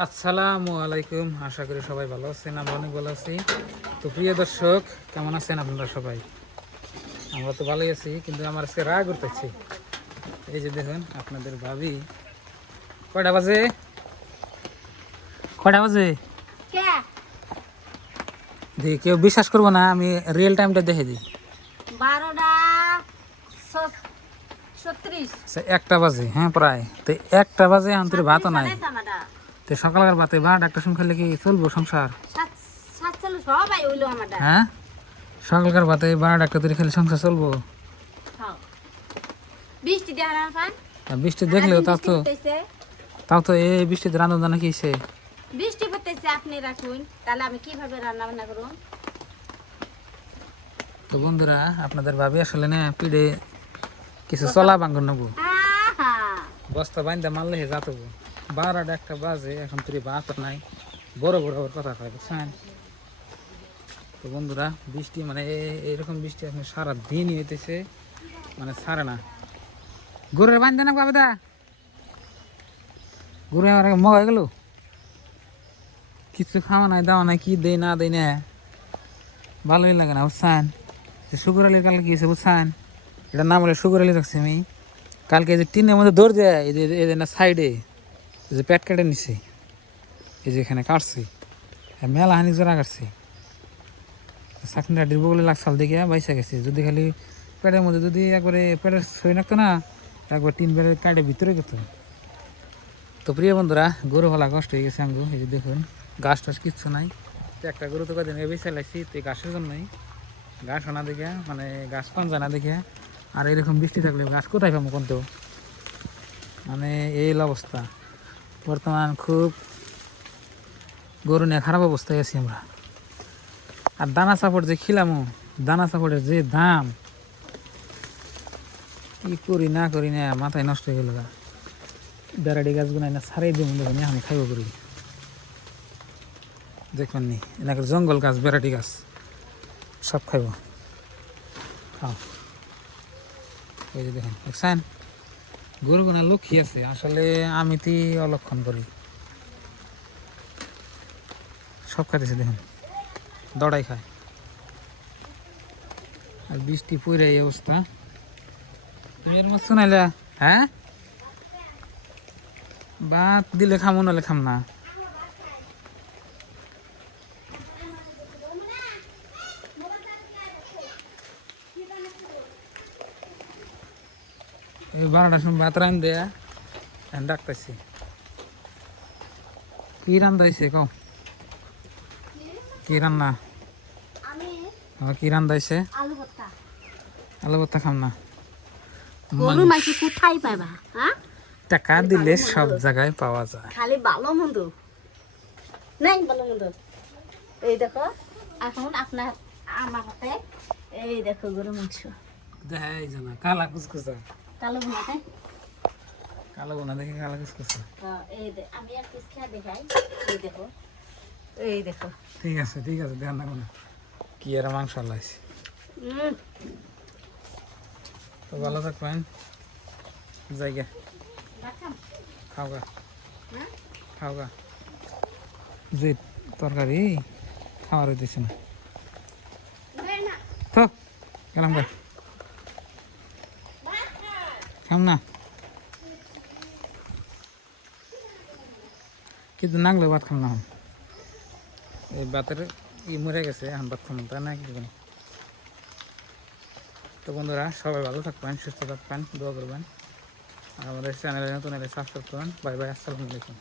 আসসালামু আলাইকুম, আশা করি সবাই ভালো আছেন। আমরা অনেক ভালো আছি। তো প্রিয় দর্শক, কেমন আছেন আপনারা সবাই? আমরা তো ভালোই আছি, কিন্তু আমার আজকে রাগ উঠতেছে। এই যে দেখুন আপনাদের ভাবি, কয়টা বাজে কয়টা বাজে দেখি, কেউ বিশ্বাস করবো না, আমি রিয়েল টাইমটা দেখে দিই। 12:36 আচ্ছা, 1টা বাজে, হ্যাঁ প্রায় তো 1টা বাজে, আন্তর ভাতও নাই। তো সকালের ভাতে ভাত একটা সময় খেলে কি চলবো সংসার? হ্যাঁ, সকালকার ভাতে ভাত একটা তৈরি খেলে সংসার চলবো? আর বৃষ্টি দেখলেও তাও তো এই বৃষ্টিতে রান্না বান্না কি হইছে? বৃষ্টি পড়তেছে, আপনি রাখুন, তাহলে আমি কিভাবে রান্না বান্না করব? তো বন্ধুরা, আপনাদের ভাবি আসলে না পিঠে কিছু চলা বাঙ্গন নেবো, বস্তা বাইন্দা মারলে হে যাত 12টা 1টা বাজে, এখন তুই ভাত নাই, বড় বড় ওর কথা হয় বুঝছেন। তো বন্ধুরা, বৃষ্টি মানে এরকম বৃষ্টি এখন সারা দিনই হইতেছে, মানে ছাড়ে না। গরুর বান্ধে না বাবা, গরু আমার মগ হয়ে গেল, কিছু খাওয়া নাই দাওয়া নাই, কি দেয় না দেয় না ভালোই লাগে না বুঝছেন। শুকুর আলীর কালকে গিয়েছে বুঝছেন, এটার নাম হলো শুকুর আলী রাখছি আমি। কালকে এই যে টিনের মধ্যে দৌড় দেয়, এই যে না সাইডে এই যে প্যাট কেটে নিছি, এই যে এখানে কাটছি, মেলা হানি জোড়া কাটছি, চাকনিটা ডিরবো বলে লাগছাল দেখে বাইসা গেছি। যদি খালি পেটের মধ্যে যদি একবারে পেটের সই রাখতো না, একবার 3 বেড়ে কাটে ভিতরে গেত। তো প্রিয় বন্ধুরা, গরু হলা কষ্ট হয়ে গেছে আঙ্গু। এই যে দেখুন ঘাস টাস কিচ্ছু নাই। তো একটা গরু তো কদিন বেছে লাইছি, তো এই ঘাসের জন্যই, ঘাস আনা দেখে মানে ঘাস পান জানা দেখে। আর এরকম বৃষ্টি থাকলে ঘাস কোথায় পাবো কোনতেও, মানে এই অবস্থা বর্তমান, খুব গরু নিয়ে খারাপ অবস্থায় আছি আমরা। আর দানা সাপোর্ট যে খিলামো, দানা সাপোর্টের যে দাম, কি করি না করি না মাথায় নষ্ট হয়ে গেল। বেড়াটি গাছগুলো না সারাই দিব দেখুন, আমি খাইব করি দেখবেন নি, এনাকে জঙ্গল গাছ বেড়াটি গাছ সব খাইব, খাও। এই যে দেখেন দেখছেন, গরুগুনা লক্ষ্মী আছে, আসলে আমি তো অলক্ষণ করি, সব খাইতেছে দেখুন, দড়াই খায়। আর বৃষ্টি পড়ে এই অবস্থা, তুমি এর মধ্যে শোনাইলা? হ্যাঁ, ভাত দিলে খামো, নাহলে খাম না। এই 12টার সময় ভাত রান দেয়া ডাকতেছি। কি রান্না হয়েছে কও? কি রান্না? কি রান্না হয়েছে? আলু ভর্তা খাম না। গরু মাংস কোথায় পাবা? হ্যাঁ, টাকা দিলে সব জায়গায় পাওয়া যায়, খালি ভালো মন্দ নাই, ভালো মন্দ। এই দেখো, এখন আপনার আমার হাতে এই দেখো গরু মাংস, দেখাই জানা কালা কুচকুচা, কালো বোনাতে, কালো বোনা দেখে কালা কুচকুচা। এই আমি এক পিস খেয়ে দেখাই। এই দেখো, এই দেখো। ঠিক আছে ঠিক আছে, দেখান না কোনো কি আর মাংস লাইছি। তো ভালো থাকবেন, জায়গা খাও গা, খাও গা। যে তরকারি খাওয়ার হইতেছে না, তো গেলাম গা, খাম না, কিন্তু নাগলে ভাত খাম না। এই ভাতের মরে গেছে, এখন ভাত খাম, তাই না কি করবেন? তো বন্ধুরা, সবাই ভালো থাকবেন, সুস্থ থাকবেন, দোয়া করবেন, আর আমাদের চ্যানেলে নতুন এলে সাবস্ক্রাইব করবেন। বাই বাই, আসসালামু আলাইকুম।